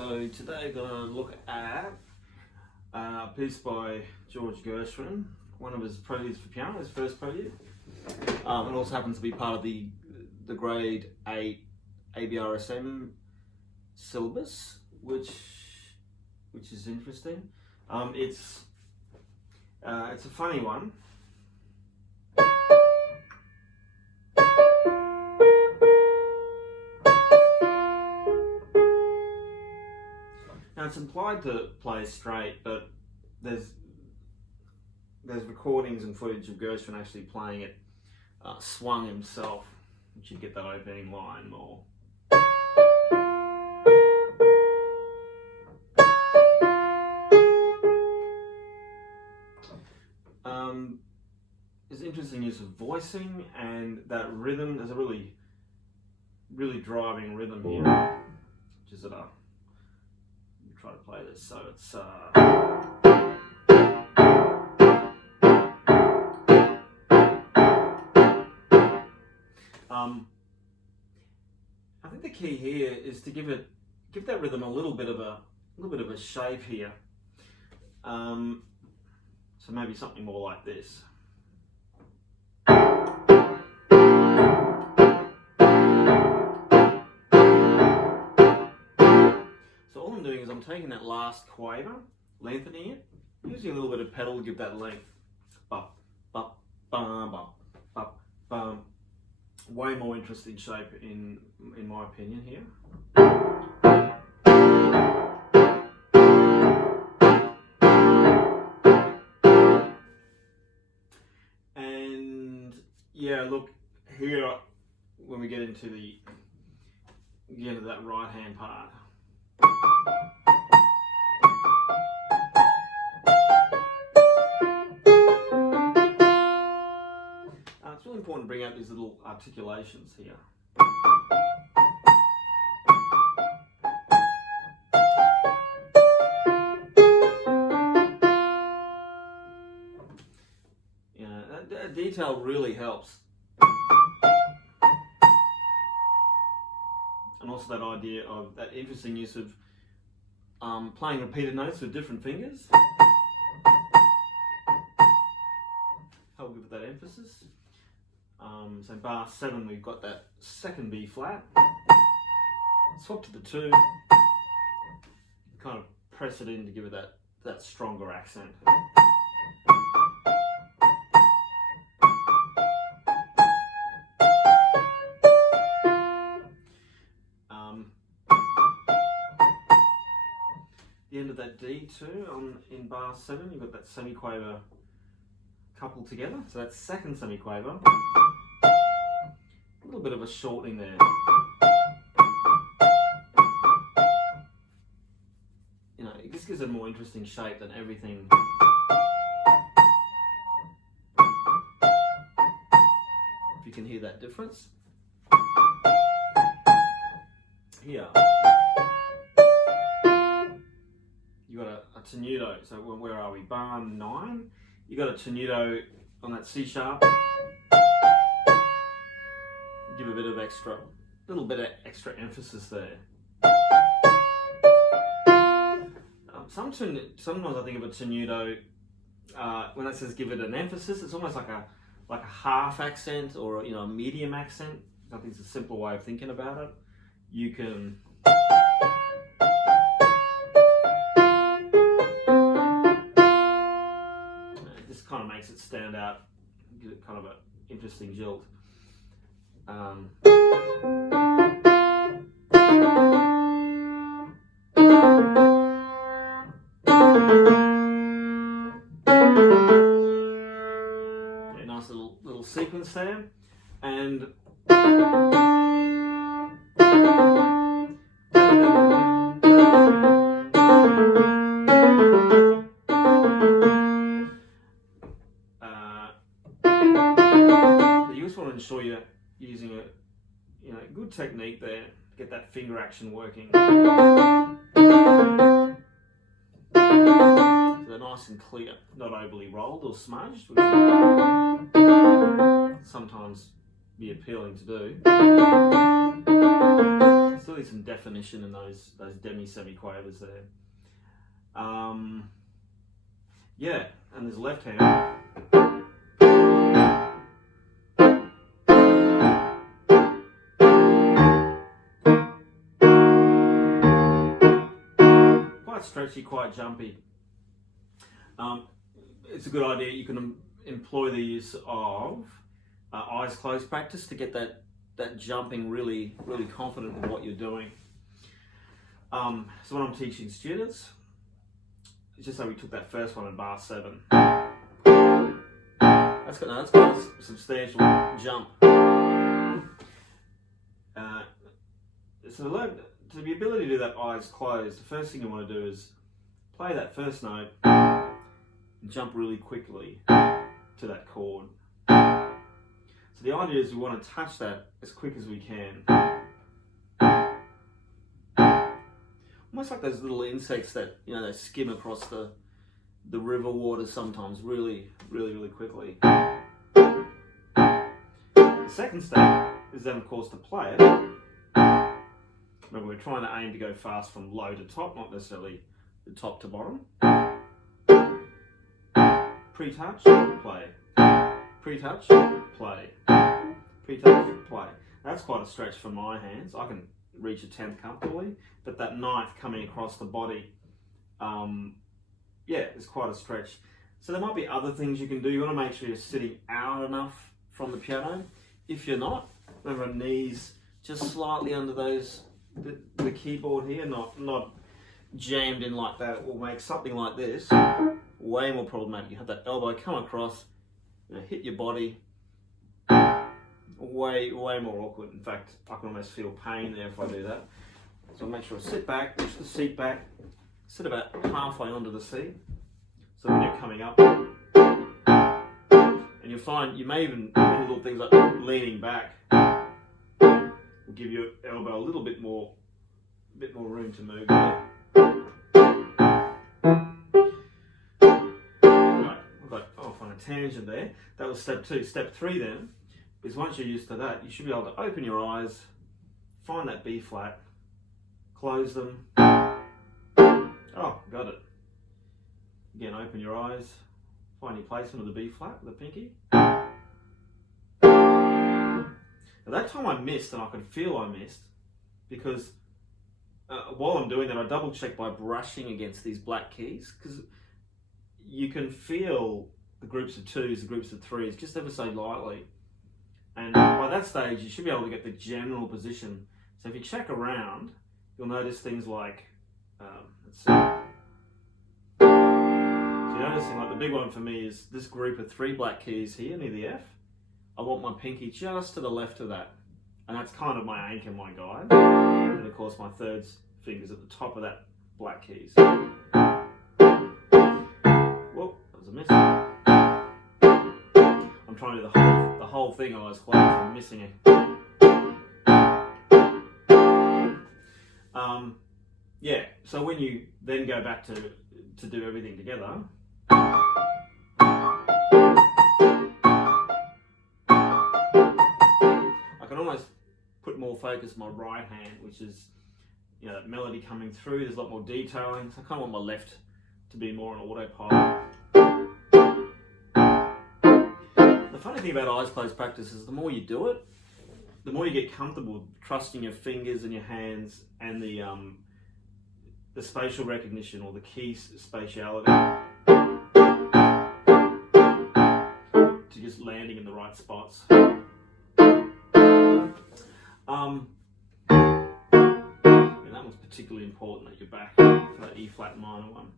So today we're going to look at a piece by George Gershwin, one of his preludes for piano, his first prelude. It also happens to be part of the grade 8 ABRSM syllabus, which is interesting. It's a funny one. Now it's implied to play straight, but there's recordings and footage of Gershwin actually playing it swung himself, which you get that opening line more. There's interesting use of voicing and that rhythm. There's a really driving rhythm here, which is at a. Try to play this, so it's I think the key here is to give that rhythm a little bit of a shape here. So maybe something more like this. I'm doing is I'm taking that last quaver, lengthening it, using a little bit of pedal to give that length. Bop, bop, bum, bop, bop, bum. Way more interesting shape in my opinion here. And yeah, look here when we get into that right hand part. It's really important to bring out these little articulations here. That detail really helps. And also that idea of that interesting use of playing repeated notes with different fingers. Help give it that emphasis. So bar 7, we've got that second B flat. Swap to the 2. Kind of press it in to give it that stronger accent. The end of that D2 in bar 7, you've got that semiquaver coupled together. So that's second semiquaver. A little bit of a shortening there. This gives it a more interesting shape than everything. If you can hear that difference. Here. You got a tenuto, so where are we? Bar 9. You got a tenuto on that C sharp. Give a little bit of extra emphasis there. Sometimes I think of a tenuto when it says give it an emphasis. It's almost like a half accent or a medium accent. I think it's a simple way of thinking about it. You can. This kind of makes it stand out, gives it kind of an interesting jolt. Nice little sequence there, and you just want to ensure you're using a good technique there to get that finger action working. So they're nice and clear, not overly rolled or smudged, which can sometimes be appealing to do. Still clearly some definition in those demi-semi-quavers there. Yeah, and there's left hand. Quite stretchy, quite jumpy. It's a good idea. You can employ the use of eyes closed practice to get that jumping really confident in what you're doing. So when I'm teaching students, it's just like we took that first one in bar 7. That's quite a substantial jump. So to the ability to do that eyes closed, the first thing you want to do is play that first note and jump really quickly to that chord. So the idea is we want to touch that as quick as we can. Almost like those little insects that, you know, they skim across the river water sometimes really quickly. The second step is then, of course, to play it. Remember, we're trying to aim to go fast from low to top, not necessarily the top to bottom. Pre-touch, play. Pre-touch, play. Pre-touch, play. That's quite a stretch for my hands. I can reach a 10th comfortably, but that 9th coming across the body, yeah, is quite a stretch. So there might be other things you can do. You want to make sure you're sitting out enough from the piano. If you're not, remember, knees just slightly under the keyboard here, not jammed in like that. It will make something like this way more problematic. You have that elbow come across, you know, hit your body. Way more awkward. In fact, I can almost feel pain there if I do that. So make sure I sit back, push the seat back, sit about halfway onto the seat. So when you're coming up, and you'll find you may even do little things like leaning back will give your elbow a little bit more room to move there. Right, we've got off on a tangent there. That was step 2. Step 3 then is once you're used to that, you should be able to open your eyes, find that B flat, close them. Oh, got it. Again, open your eyes, find your placement of the B flat with the pinky. At that time I missed, and I could feel I missed, because while I'm doing that, I double check by brushing against these black keys, because you can feel the groups of 2s, the groups of 3s, just ever so lightly. And by that stage, you should be able to get the general position. So if you check around, you'll notice things like, let's see. So you're noticing, like, the big one for me is this group of 3 black keys here near the F. I want my pinky just to the left of that. And that's kind of my anchor, my guide. And of course, my 3rd finger's at the top of that black keys. Whoa, that was a miss. I'm trying to do the whole thing on eyes closed. I'm missing it. Yeah. So when you then go back to do everything together, I can almost put more focus on my right hand, which is, you know, that melody coming through. There's a lot more detailing. So I kind of want my left to be more on autopilot. The funny thing about eyes closed practice is the more you do it, the more you get comfortable trusting your fingers and your hands and the spatial recognition, or the key spatiality, to just landing in the right spots. And that was particularly important that you're back for that E flat minor one.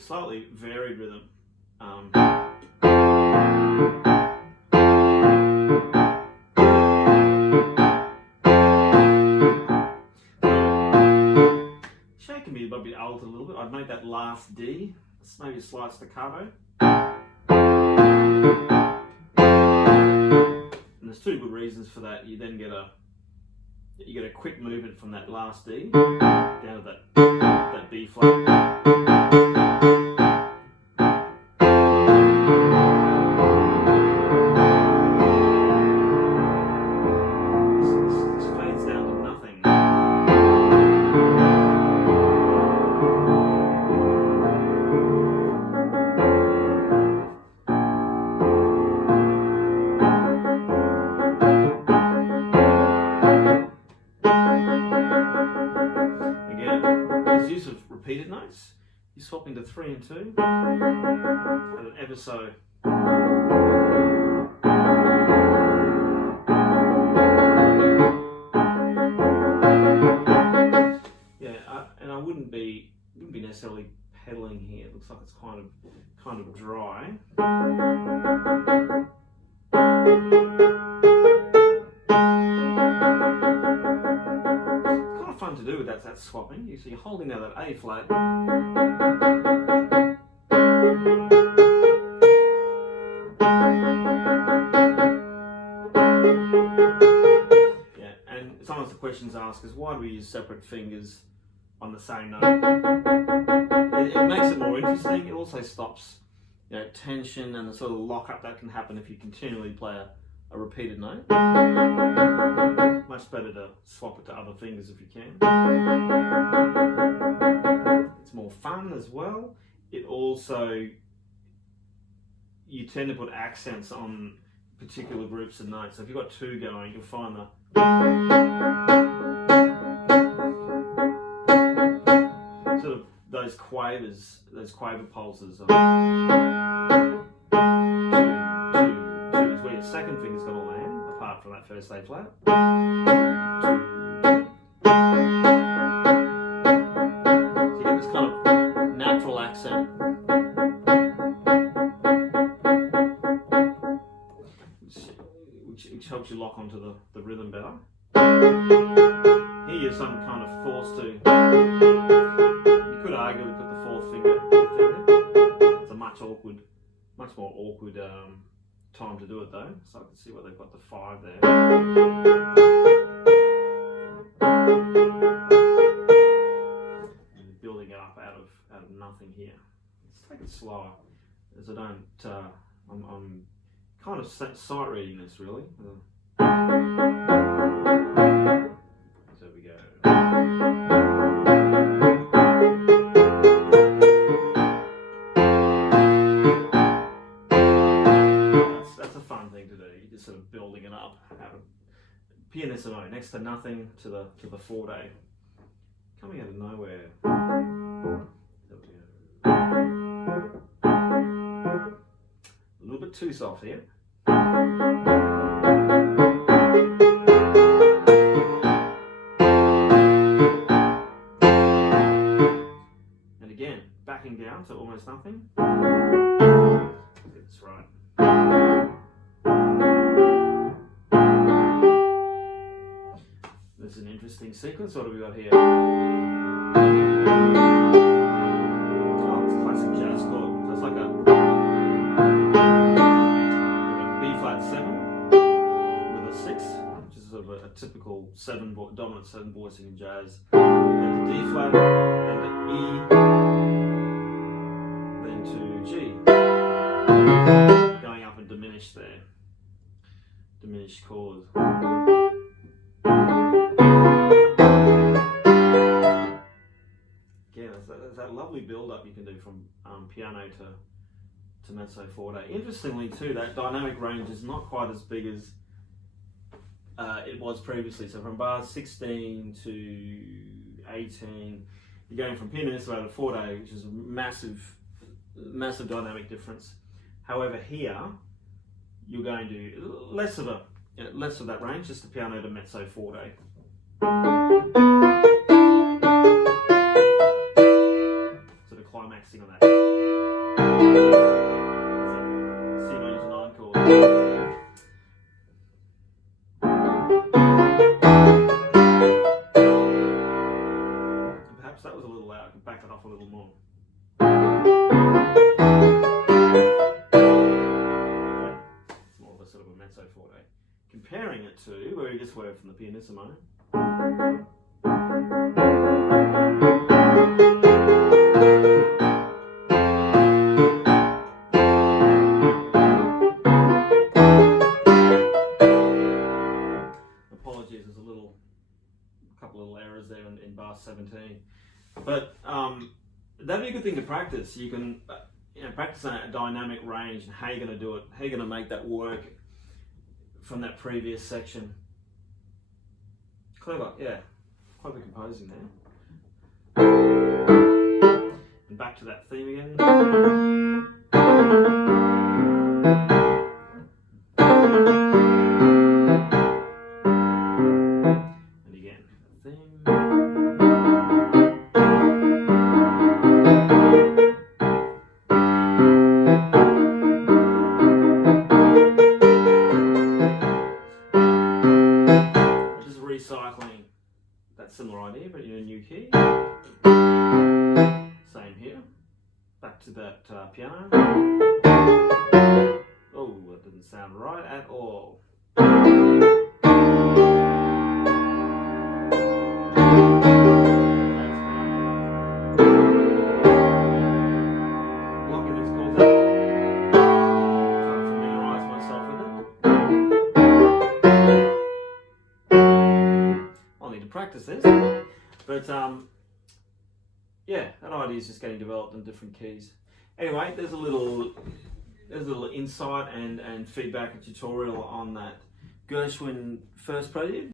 Slightly varied rhythm. might be altered a little bit. I'd make that last D, maybe a slight staccato. And there's two good reasons for that. You then get a quick movement from that last D down to that B flat. Repeated notes, you swap into 3 and 2 at an ever so and I wouldn't be necessarily pedaling here. It looks like it's kind of dry. Fun to do with that swapping. So you're holding now that A flat. Yeah, and sometimes the questions asked is why do we use separate fingers on the same note? It makes it more interesting. It also stops tension and the sort of lock-up that can happen if you continually play a repeated note. Much better to swap it to other fingers if you can. It's more fun as well. It also, you tend to put accents on particular groups of notes. So if you've got two going, you'll find the sort of those quaver pulses of two is where your second finger's got to land, apart from that first A flat. So you get this kind of natural accent, which helps you lock onto the rhythm better. Here you're some kind of forced to. You could arguably put the fourth finger. It's a much more awkward time to do it though. So I can see why they've got the 5 there. And building it up out of nothing here. Let's take it slower, as I don't. I'm kind of sight reading this really. So we go. That's a fun thing to do. You're just sort of building it up out of pianissimo, next to nothing, to the 4-day, coming out of nowhere. There we go. A little bit too soft here. And again, backing down to almost nothing. That's right. There's an interesting sequence. What have we got here? Oh, it's a classic jazz chord. So it's like a B-flat 7 with a 6, which is sort of a typical dominant 7 voicing in jazz. Then to D-flat, then to E, then to G. Going up and diminished there. Diminished chord. Yeah, there's that lovely build-up you can do from piano to mezzo forte. Interestingly too, that dynamic range is not quite as big as it was previously. So from bars 16 to 18, you're going from pianissimo to forte, which is a massive dynamic difference. However, here you're going to less of that range, just the piano to mezzo forte. Sort of climaxing on that. C major 9 chord. Perhaps that was a little loud. off a little more. Okay. It's more of a sort of a mezzo forte. Comparing it to where we just were from the pianissimo. Apologies, there's a couple of little errors there in bar 17. But that'd be a good thing to practice. You can practice a dynamic range and how you're going to do it, how you're going to make that work from that previous section. Clever, yeah. Clever composing there. And back to that theme again. And again, theme. Just recycling that similar idea, but in a new key. Same here. Back to that piano. Oh, that didn't sound right at all. Blocking this chord. Trying to familiarise myself with it. I'll need to practice this, but yeah, that idea is just getting developed in different keys. Anyway, there's a little insight and feedback and tutorial on that Gershwin first prelude.